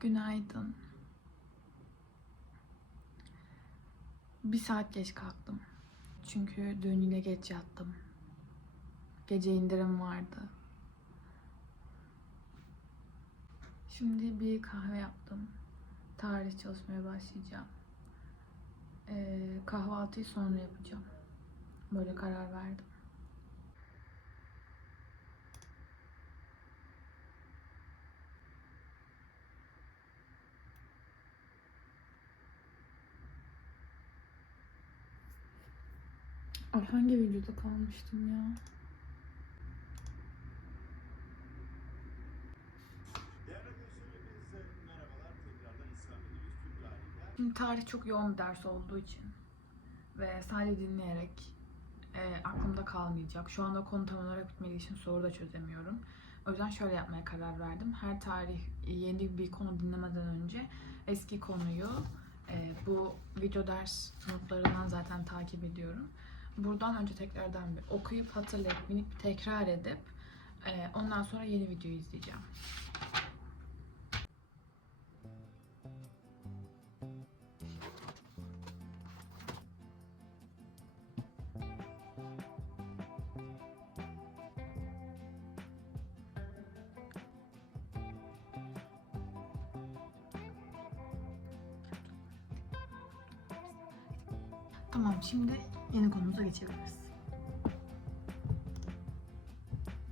Günaydın. Bir saat geç kalktım. Çünkü dün yine geç yattım. Gece indirim vardı. Şimdi bir kahve yaptım. Tarih çalışmaya başlayacağım. Ee, kahvaltıyı sonra yapacağım. Böyle karar verdim. Ay hangi videoda kalmıştım ya? Şimdi tarih çok yoğun bir ders olduğu için ve sadece dinleyerek e, aklımda kalmayacak. Şu anda konu tam olarak bitmediği için soru da çözemiyorum. O yüzden şöyle yapmaya karar verdim. Her tarih yeni bir konu dinlemeden önce eski konuyu e, bu video ders notlarından zaten takip ediyorum. Buradan önce tekrardan bir okuyup hatırlayıp minik bir tekrar edip e, ondan sonra yeni videoyu izleyeceğim. Tamam şimdi yeni konumuza geçebiliriz.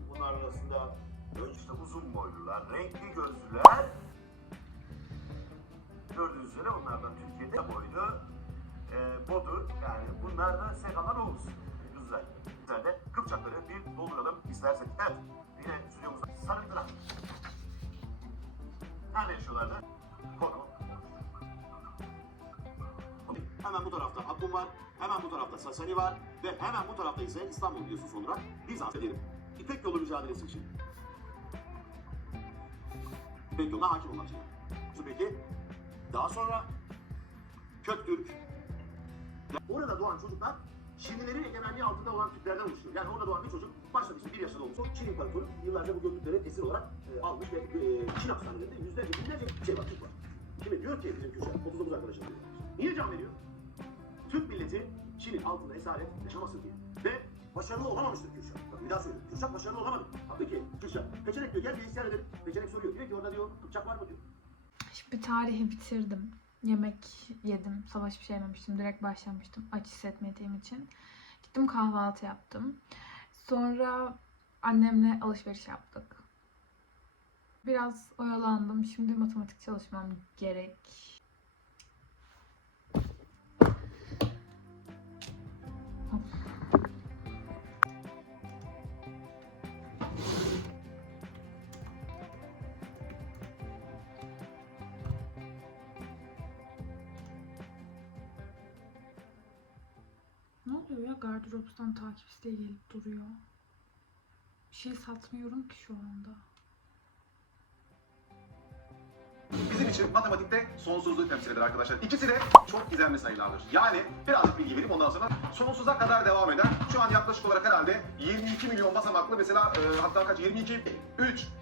Bunlar arasında önce uzun boylular, renkli gözlüler. Gördüğünüz üzere onlardan Türkiye'de boylu e, bodur. Yani bunlar da Sekalan Oğuz. Güzel. Güzel de Kıpçakları bir dolduralım istersek. Evet. Hemen bu tarafta Hakkun var, hemen bu tarafta Sasani var ve hemen bu tarafta ise İstanbul Yusuf olarak Bizans diyelim. İpek yolu mücadelesi için. İpek yoluna hakim olmak için. Peki daha sonra Köktürk. Orada doğan çocuklar Çinlilerin egemenliği altında olan Türklerden oluşuyor. Yani orada doğan bir çocuk başta işte bir yaşında olmuş. Çin İmparatoru yıllarca bu Göktürkleri esir olarak e, almış ve e, Çin hapishanelerinde yüzlerce binlerce şey var, Türk var. Şimdi diyor ki bizim Kürşat, 39 arkadaşım diyor. Niye can veriyor? Türk milleti Çin'in altında esaret yaşamasın diye. Ve başarılı olamamıştır Kürşat. Bak bir daha söylüyorum. Kürşat başarılı olamadı. Peki Kürşat. Peçenek diyor gel bir isyan edelim. Peçenek soruyor. Diyor ki orada diyor Kıpçak var mı diyor. Şimdi tarihi bitirdim. Yemek yedim. Savaş bir şey yememiştim. Direkt başlamıştım. Aç hissetmediğim için. Gittim kahvaltı yaptım. Sonra annemle alışveriş yaptık. Biraz oyalandım. Şimdi matematik çalışmam gerek. Gardıroptan takip isteği gelip duruyor. Bir şey satmıyorum ki şu anda. Bizim için matematikte sonsuzluğu temsil eder arkadaşlar. İkisi de çok gizemli sayılardır. Yani birazcık bilgi verip ondan sonra sonsuza kadar devam eden şu an yaklaşık olarak herhalde 22 milyon basamaklı mesela e, hatta kaç 22, 3, 5, 7,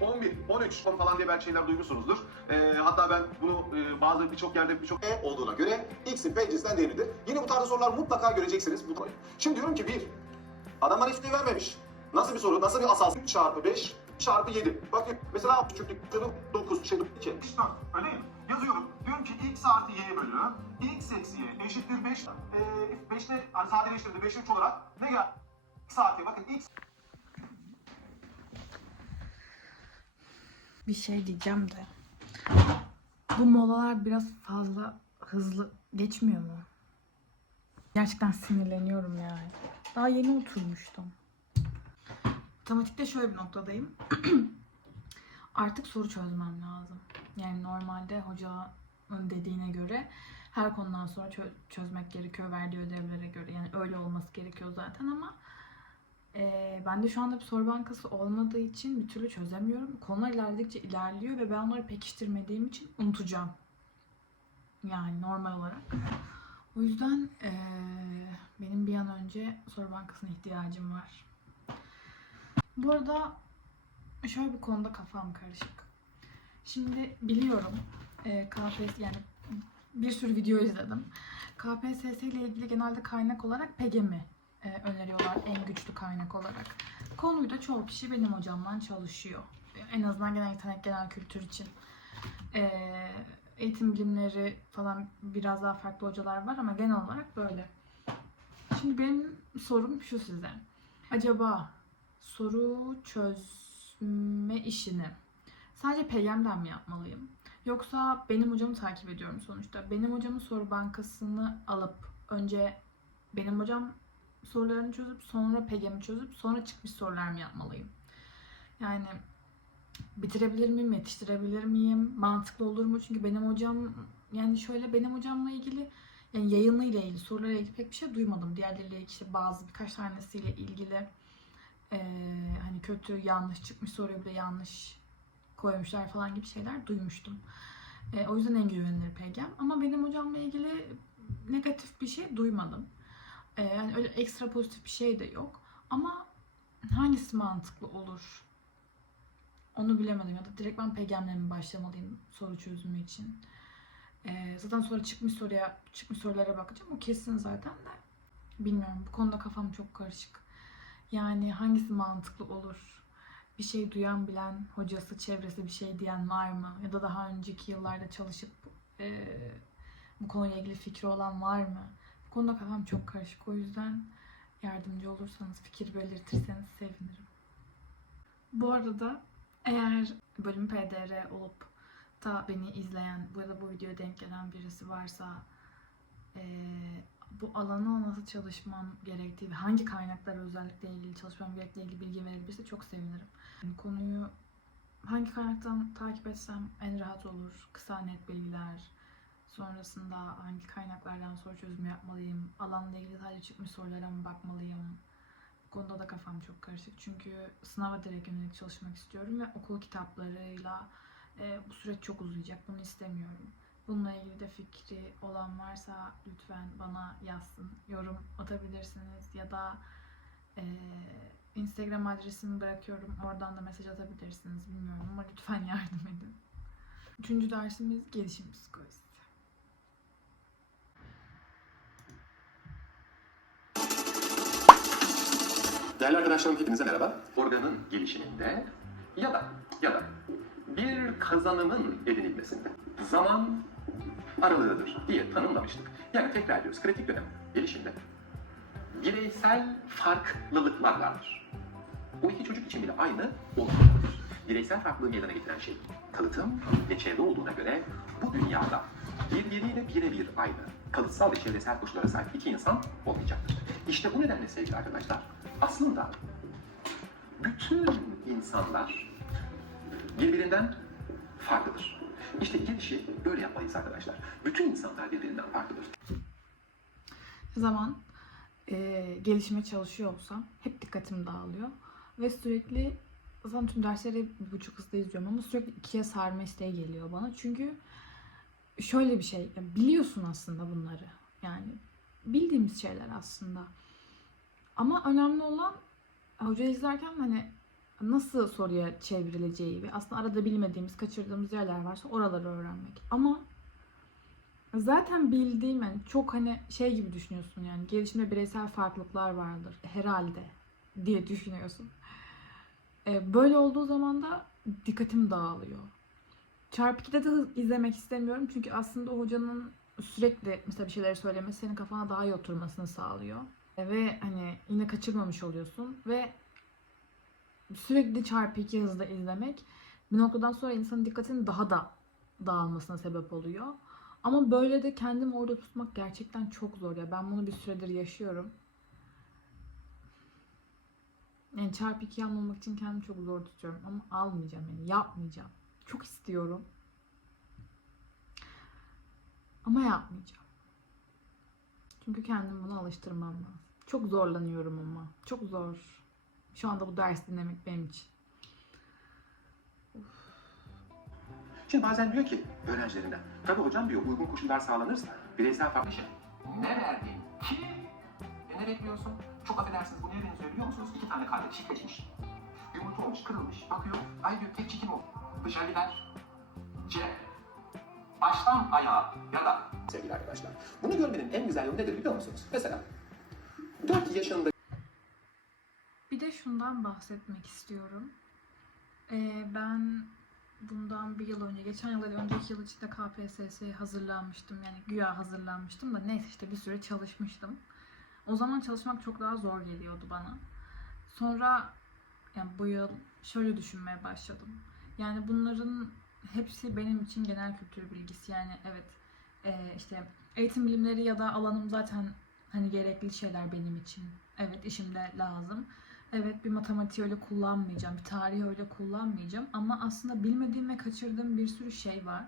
11, 13 falan diye belki şeyler duymuşsunuzdur. E, hatta ben bunu e, bazı birçok yerde birçok E olduğuna göre x'in penceresinden değeridir. Yine bu tarzda sorular mutlaka göreceksiniz. Şimdi diyorum ki 1. Adamlar hiçbir şey vermemiş. Nasıl bir soru? Nasıl bir asal? 3 çarpı 5 çarpı 7. Bakın mesela küçüklük 9 şey 2. İşte öyle? Yazıyorum. Diyorum ki x artı y bölü x eksi y eşittir 5. Ee, 5'te hani sadeleştirdi 5 3 olarak ne gel? x artı bakın x Bir şey diyeceğim de. Bu molalar biraz fazla hızlı geçmiyor mu? Gerçekten sinirleniyorum yani. Daha yeni oturmuştum. Matematikte şöyle bir noktadayım. Artık soru çözmem lazım. Yani normalde hocanın dediğine göre her konudan sonra çö- çözmek gerekiyor verdiği ödevlere göre. Yani öyle olması gerekiyor zaten ama ee, bende şu anda bir soru bankası olmadığı için bir türlü çözemiyorum. Konular ilerledikçe ilerliyor ve ben onları pekiştirmediğim için unutacağım. Yani normal olarak. O yüzden ee, benim bir an önce soru bankasına ihtiyacım var. Bu arada şöyle bir konuda kafam karışık. Şimdi biliyorum e, KPSS yani bir sürü video izledim. KPSS ile ilgili genelde kaynak olarak PEGEM'i e, öneriyorlar en güçlü kaynak olarak. Konuyu da çoğu kişi benim hocamdan çalışıyor. En azından genel yetenek, genel kültür için. E, eğitim bilimleri falan biraz daha farklı hocalar var ama genel olarak böyle. Şimdi benim sorum şu size. Acaba soru çözme işini sadece PGM'den mi yapmalıyım? Yoksa benim hocamı takip ediyorum sonuçta. Benim hocamın soru bankasını alıp önce benim hocam sorularını çözüp sonra PGM'i çözüp sonra çıkmış sorular mı yapmalıyım? Yani bitirebilir miyim, yetiştirebilir miyim, mantıklı olur mu? Çünkü benim hocam yani şöyle benim hocamla ilgili yani yayınıyla ilgili sorularla ilgili pek bir şey duymadım. Diğerleriyle ilgili işte bazı birkaç tanesiyle ilgili eee, hani kötü yanlış çıkmış soruyu bile yanlış koymuşlar falan gibi şeyler duymuştum. E, o yüzden en güvenilir PGM. Ama benim hocamla ilgili negatif bir şey duymadım. E, yani öyle ekstra pozitif bir şey de yok. Ama hangisi mantıklı olur? Onu bilemedim ya da direkt ben PGM'le mi başlamalıyım soru çözümü için? E, zaten sonra çıkmış soruya, çıkmış sorulara bakacağım. O kesin zaten de. Bilmiyorum. Bu konuda kafam çok karışık. Yani hangisi mantıklı olur? bir şey duyan bilen hocası, çevresi bir şey diyen var mı? Ya da daha önceki yıllarda çalışıp e, bu konuyla ilgili fikri olan var mı? Bu konuda kafam çok karışık. O yüzden yardımcı olursanız, fikir belirtirseniz sevinirim. Bu arada eğer bölüm PDR olup da beni izleyen, bu ya da bu videoya denk gelen birisi varsa e, bu alana nasıl çalışmam gerektiği ve hangi kaynaklara özellikle ilgili çalışmam gerektiği ilgili bilgi verebilirse çok sevinirim. Yani konuyu hangi kaynaktan takip etsem en rahat olur. Kısa net bilgiler. Sonrasında hangi kaynaklardan soru çözümü yapmalıyım. Alanla ilgili sadece çıkmış sorulara mı bakmalıyım. Bu konuda da kafam çok karışık. Çünkü sınava direkt yönelik çalışmak istiyorum ve okul kitaplarıyla e, bu süreç çok uzayacak. Bunu istemiyorum. Bununla ilgili de fikri olan varsa lütfen bana yazsın. Yorum atabilirsiniz ya da eee, Instagram adresimi bırakıyorum. Oradan da mesaj atabilirsiniz. Bilmiyorum ama lütfen yardım edin. Üçüncü dersimiz gelişim psikolojisi. Değerli arkadaşlarım hepinize merhaba. Organın gelişiminde ya da ya da bir kazanımın edinilmesinde zaman aralığıdır diye tanımlamıştık. Yani tekrar ediyoruz. Kritik dönem gelişimde bireysel farklılıklar vardır. Bu iki çocuk için bile aynı olmalıdır. Bireysel farklılığı meydana getiren şey kalıtım ve çevre olduğuna göre bu dünyada birbiriyle birebir aynı kalıtsal ve çevresel koşullara sahip iki insan olmayacaktır. İşte bu nedenle sevgili arkadaşlar aslında bütün insanlar birbirinden farklıdır. İşte gelişi böyle yapmalıyız arkadaşlar. Bütün insanlar birbirinden farklıdır. Ne zaman eee gelişime çalışıyor olsam hep dikkatim dağılıyor. Ve sürekli zaten tüm dersleri bir buçuk hızda izliyorum ama sürekli ikiye sarma isteği geliyor bana. Çünkü şöyle bir şey, biliyorsun aslında bunları. Yani bildiğimiz şeyler aslında. Ama önemli olan hoca izlerken hani nasıl soruya çevrileceği ve aslında arada bilmediğimiz, kaçırdığımız yerler varsa oraları öğrenmek. Ama zaten bildiğim yani çok hani şey gibi düşünüyorsun yani gelişimde bireysel farklılıklar vardır herhalde diye düşünüyorsun. Ee, böyle olduğu zaman da dikkatim dağılıyor. Çarpı 2'de de izlemek istemiyorum çünkü aslında o hocanın sürekli mesela bir şeyleri söylemesi senin kafana daha iyi oturmasını sağlıyor. E, Ve hani yine kaçırmamış oluyorsun ve sürekli çarpı 2 hızda izlemek bir noktadan sonra insanın dikkatinin daha da dağılmasına sebep oluyor. Ama böyle de kendimi orada tutmak gerçekten çok zor ya. Ben bunu bir süredir yaşıyorum. Yani çarpı 2 almamak için kendimi çok zor tutuyorum ama almayacağım yani yapmayacağım. Çok istiyorum. Ama yapmayacağım. Çünkü kendimi buna alıştırmam lazım. Çok zorlanıyorum ama. Çok zor. Şu anda bu ders dinlemek benim için. Şimdi bazen diyor ki öğrencilerinden, tabii hocam diyor uygun koşullar sağlanırsa bireysel farklı şey. Ne verdin ki? E ne bekliyorsun? Çok affedersiniz bu neye benziyor biliyor musunuz? İki tane kardeş çiftleşmiş. Yumurta olmuş, kırılmış. Bakıyor, ay diyor tek çekim o. Dışarı gider. C. Baştan ayağa ya da sevgili arkadaşlar. Bunu görmenin en güzel yolu nedir biliyor musunuz? Mesela 4 yaşında Bir de şundan bahsetmek istiyorum. Ee, ben bundan bir yıl önce, geçen yıl değil, önceki yıl içinde KPSS'ye hazırlanmıştım. Yani güya hazırlanmıştım da neyse işte bir süre çalışmıştım. O zaman çalışmak çok daha zor geliyordu bana. Sonra yani bu yıl şöyle düşünmeye başladım. Yani bunların hepsi benim için genel kültür bilgisi. Yani evet e, işte eğitim bilimleri ya da alanım zaten hani gerekli şeyler benim için. Evet işimde lazım. Evet bir matematiği öyle kullanmayacağım, bir tarihi öyle kullanmayacağım ama aslında bilmediğim ve kaçırdığım bir sürü şey var.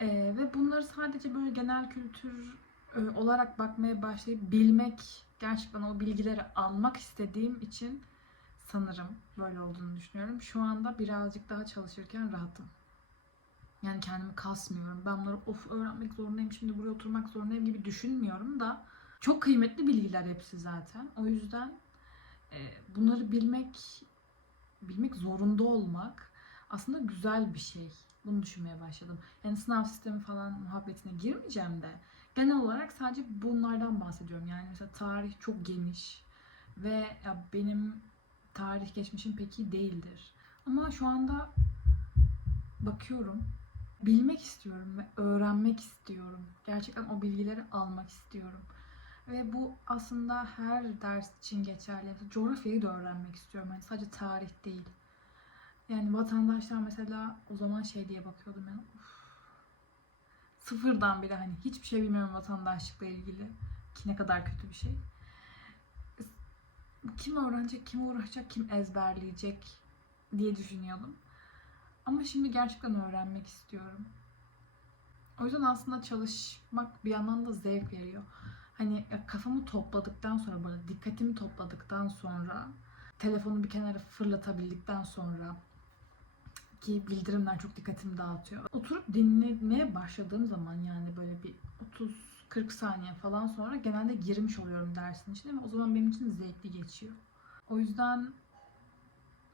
Ee, ve bunları sadece böyle genel kültür e, olarak bakmaya başlayıp bilmek, gerçekten o bilgileri almak istediğim için sanırım böyle olduğunu düşünüyorum. Şu anda birazcık daha çalışırken rahatım. Yani kendimi kasmıyorum. Ben bunları of öğrenmek zorundayım, şimdi buraya oturmak zorundayım gibi düşünmüyorum da çok kıymetli bilgiler hepsi zaten. O yüzden e, bunları bilmek, bilmek zorunda olmak aslında güzel bir şey. Bunu düşünmeye başladım. Yani sınav sistemi falan muhabbetine girmeyeceğim de genel olarak sadece bunlardan bahsediyorum. Yani mesela tarih çok geniş ve ya benim tarih geçmişim pek iyi değildir. Ama şu anda bakıyorum, bilmek istiyorum ve öğrenmek istiyorum. Gerçekten o bilgileri almak istiyorum. Ve bu aslında her ders için geçerli. Mesela coğrafyayı da öğrenmek istiyorum. Yani sadece tarih değil. Yani vatandaşlar mesela o zaman şey diye bakıyordum yani. "Uf, sıfırdan bile hani hiçbir şey bilmiyorum vatandaşlıkla ilgili. Ki ne kadar kötü bir şey. Kim öğrenecek, kim uğraşacak, kim ezberleyecek diye düşünüyordum. Ama şimdi gerçekten öğrenmek istiyorum. O yüzden aslında çalışmak bir yandan da zevk veriyor hani kafamı topladıktan sonra böyle dikkatimi topladıktan sonra telefonu bir kenara fırlatabildikten sonra ki bildirimler çok dikkatimi dağıtıyor. Oturup dinlemeye başladığım zaman yani böyle bir 30-40 saniye falan sonra genelde girmiş oluyorum dersin içine ve o zaman benim için zevkli geçiyor. O yüzden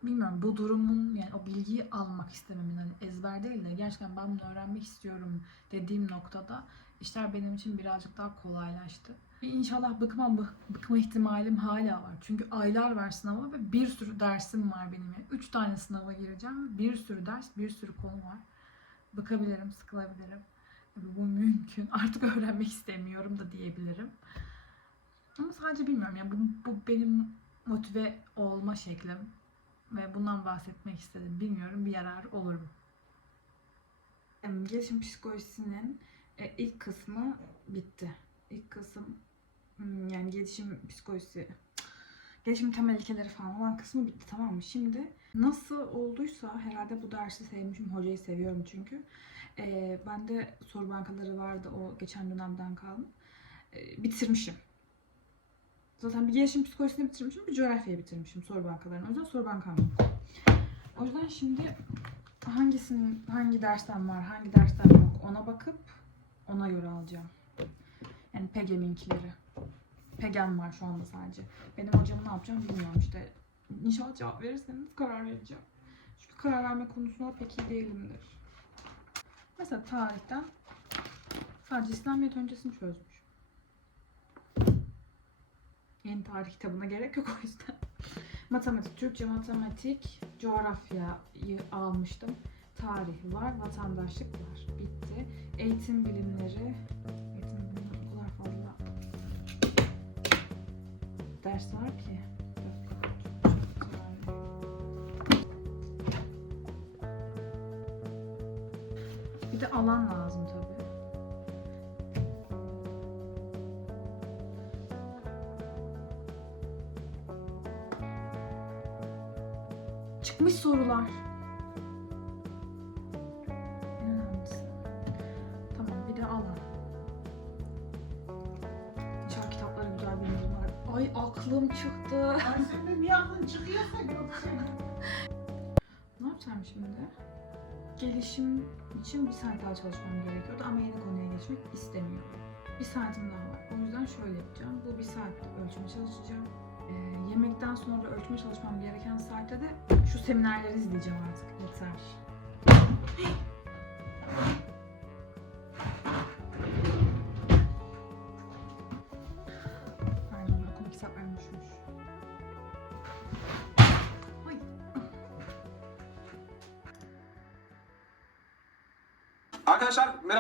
bilmiyorum bu durumun yani o bilgiyi almak istememin hani ezber değil de gerçekten ben bunu öğrenmek istiyorum dediğim noktada işler benim için birazcık daha kolaylaştı. İnşallah bıkmam, bık- bıkma ihtimalim hala var. Çünkü aylar var sınava ve bir sürü dersim var benim. Yani üç tane sınava gireceğim. Bir sürü ders, bir sürü konu var. Bıkabilirim, sıkılabilirim. Bu mümkün. Artık öğrenmek istemiyorum da diyebilirim. Ama sadece bilmiyorum. Yani bu, bu benim motive olma şeklim. Ve bundan bahsetmek istedim. Bilmiyorum bir yarar olur mu? Gelişim psikolojisinin e, ilk kısmı bitti. İlk kısım hmm, yani gelişim psikolojisi, gelişim temel ilkeleri falan olan kısmı bitti tamam mı? Şimdi nasıl olduysa herhalde bu dersi sevmişim. Hocayı seviyorum çünkü. E, bende soru bankaları vardı o geçen dönemden kalma. E, bitirmişim. Zaten bir gelişim psikolojisini bitirmişim, bir coğrafyayı bitirmişim soru bankalarını. O yüzden soru bankam yok. O yüzden şimdi hangisinin hangi dersten var, hangi dersten yok ona bakıp ona göre alacağım. Yani PEGEM'inkileri. PEGEM var şu anda sadece. Benim hocamı ne yapacağım bilmiyorum işte. İnşallah cevap verirseniz karar vereceğim. Çünkü karar verme konusunda pek iyi değilimdir. Mesela tarihten sadece İslamiyet öncesini çözmüş. Yeni tarih kitabına gerek yok o yüzden. Matematik, Türkçe matematik, coğrafyayı almıştım. Tarih var, vatandaşlık var. Bitti. Eğitim bilimleri. Ders var ki. Bir de alan lazım tabii. Çıkmış sorular. Çıkıyorsa Gökçe. ne yapacağım şimdi? Gelişim için bir saat daha çalışmam gerekiyordu ama yeni konuya geçmek istemiyorum. Bir saatim daha var. O yüzden şöyle yapacağım. Bu bir saatte ölçme çalışacağım. Ee, yemekten sonra ölçme çalışmam gereken saatte de şu seminerleri izleyeceğim artık. Yeter.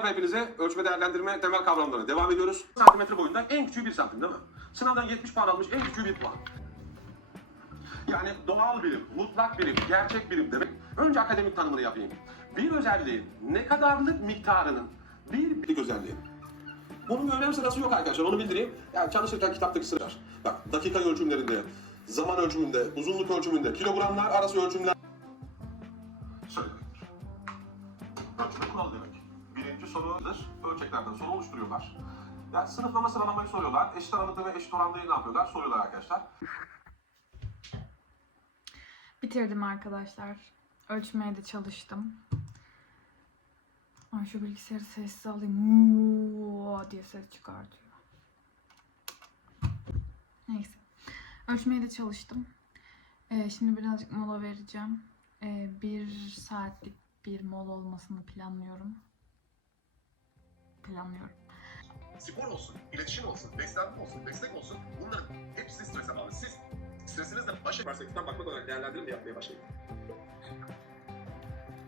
Merhaba hepinize. Ölçme değerlendirme temel kavramları devam ediyoruz. Santimetre boyunda en küçüğü 1 santim değil mi? Sınavdan 70 puan almış en küçüğü 1 puan. Yani doğal birim, mutlak birim, gerçek birim demek. Önce akademik tanımını yapayım. Bir özelliğin ne kadarlık miktarının bir bir özelliği. Bunun bir önem sırası yok arkadaşlar onu bildireyim. Yani çalışırken kitaptaki sıralar. Bak dakika ölçümlerinde, zaman ölçümünde, uzunluk ölçümünde, kilogramlar arası ölçümler. Söylemektir. Ölçme kuralı demek. Birinci sorudur. Ölçeklerden soru oluşturuyorlar. Yani sınıflama sıralamayı soruyorlar. Eşit aralıklı ve eşit oranlı ne yapıyorlar? Soruyorlar arkadaşlar. Bitirdim arkadaşlar. Ölçmeye de çalıştım. Ay şu bilgisayarı sessiz alayım. Muuu diye ses çıkartıyor. Neyse. Ölçmeye de çalıştım. Ee, şimdi birazcık mola vereceğim. Ee, bir saatlik bir mola olmasını planlıyorum. Planlıyorum. Spor olsun, iletişim olsun, beslenme olsun, destek olsun bunların hepsi strese bağlı. Siz stresinizle baş perspektiften bakmak olarak değerlendirin de yapmaya başlayın.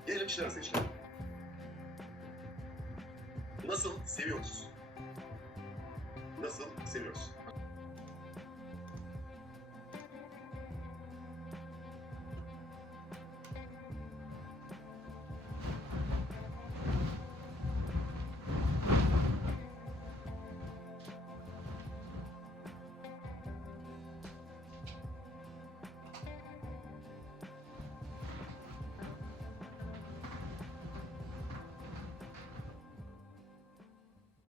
Gelelim kişiler arası ilişkiler. Nasıl seviyoruz? Nasıl seviyoruz?